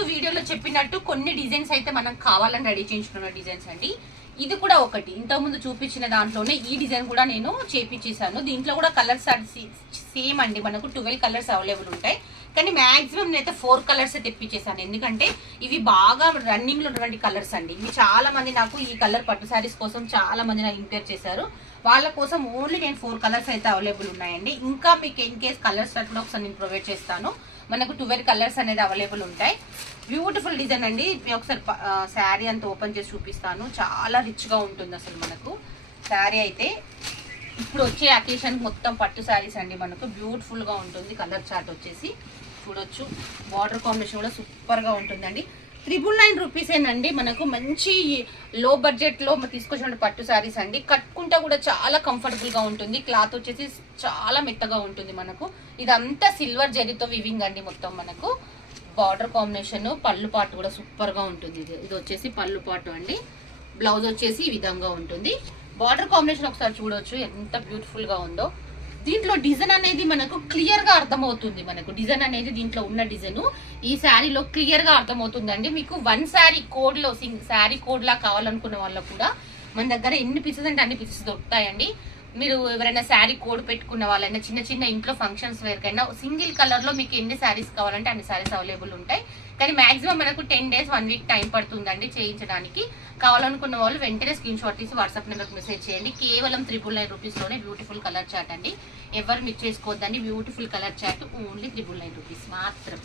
ముందు వీడియోలో చెప్పినట్టు కొన్ని డిజైన్స్ అయితే మనం కావాలని రెడీ చేయించుకున్న డిజైన్స్ అండి. ఇది కూడా ఒకటి ఇంతకు ముందు చూపించిన దాంట్లోనే ఈ డిజైన్ కూడా నేను చేపించేసాను. దీంట్లో కూడా కలర్స్ సేమ్ అండి, మనకు 12 కలర్స్ అవైలబుల్ ఉంటాయి. కానీ మాక్సిమం నేనైతే 4 కలర్స్ తెప్పించేసాను, ఎందుకంటే ఇవి బాగా రన్నింగ్ లో ఉన్నటువంటి కలర్స్ అండి. ఇవి చాలా మంది నాకు ఈ కలర్ పట్టు శారీస్ కోసం చాలా మంది నాకు ఇంక్వైర్ చేశారు. వాళ్ళ కోసం ఓన్లీ నేను 4 కలర్స్ అయితే అవైలబుల్ ఉన్నాయండి. ఇంకా మీకు ఇన్ కేస్ కలర్స్ కూడా ఒకసారి నేను ప్రొవైడ్ చేస్తాను. మనకు 12 కలర్స్ అనేది అవైలబుల్ ఉంటాయి. బ్యూటిఫుల్ డిజైన్ అండి. నేను ఒకసారి శారీ అంతా ఓపెన్ చేసి చూపిస్తాను. చాలా రిచ్ గా ఉంటుంది అసలు మనకు శారీ అయితే. ఇప్పుడు వచ్చే అకేషన్ మొత్తం పట్టు శారీస్ అండి. మనకు బ్యూటిఫుల్ గా ఉంటుంది. కలర్ చార్ట్ వచ్చేసి చూడొచ్చు. బార్డర్ కాంబినేషన్ కూడా సూపర్ గా ఉంటుందండి. 999 రూపీసేనండి. మనకు మంచి లో బడ్జెట్ లో తీసుకొచ్చిన పట్టు శారీస్ అండి. కట్టుకుంటా కూడా చాలా కంఫర్టబుల్ గా ఉంటుంది. క్లాత్ వచ్చేసి చాలా మెత్తగా ఉంటుంది. మనకు ఇదంతా సిల్వర్ జరీతో వివింగ్ అండి. మొత్తం మనకు బార్డర్ కాంబినేషన్, పళ్ళు పాటు కూడా సూపర్ గా ఉంటుంది. ఇది వచ్చేసి పళ్ళు పాటు అండి. బ్లౌజ్ వచ్చేసి ఈ విధంగా ఉంటుంది. బార్డర్ కాంబినేషన్ ఒకసారి చూడొచ్చు ఎంత బ్యూటిఫుల్ గా ఉందో. దీంట్లో డిజైన్ అనేది మనకు క్లియర్ గా అర్థమవుతుంది. మనకు డిజైన్ అనేది దీంట్లో ఉన్న డిజైన్ ఈ శారీలో క్లియర్ గా అర్థమవుతుందండి. మీకు వన్ శారీ కోడ్ లో శారీ కోడ్ లా కావాలనుకున్న వాళ్ళకు కూడా మన దగ్గర ఎన్ని పీసెస్ అంటే అన్ని పీసెస్ దొరుకుతాయండి. మీరు ఎవరైనా శారీ కోడ్ పెట్టుకున్న వాళ్ళైనా చిన్న చిన్న ఇంట్లో ఫంక్షన్స్ వేరుకైనా సింగిల్ కలర్ లో మీకు ఎన్ని శారీస్ కావాలంటే అన్ని శారీస్ అవైలబుల్ ఉంటాయి. కానీ మాక్సిమం మనకు 10 days 1 week టైం పడుతుందండి చేయించడానికి. కావాలనుకున్న వాళ్ళు వెంటనే స్క్రీన్ షాట్ తీసి వాట్సాప్ నెంబర్కి మెసేజ్ చేయండి. కేవలం 999 రూపీస్లోనే బ్యూటిఫుల్ కలర్ చాట్ అండి. ఎవరు మిస్ చేసుకోవద్దండి. Beautiful colour chat only 999 rupees మాత్రం.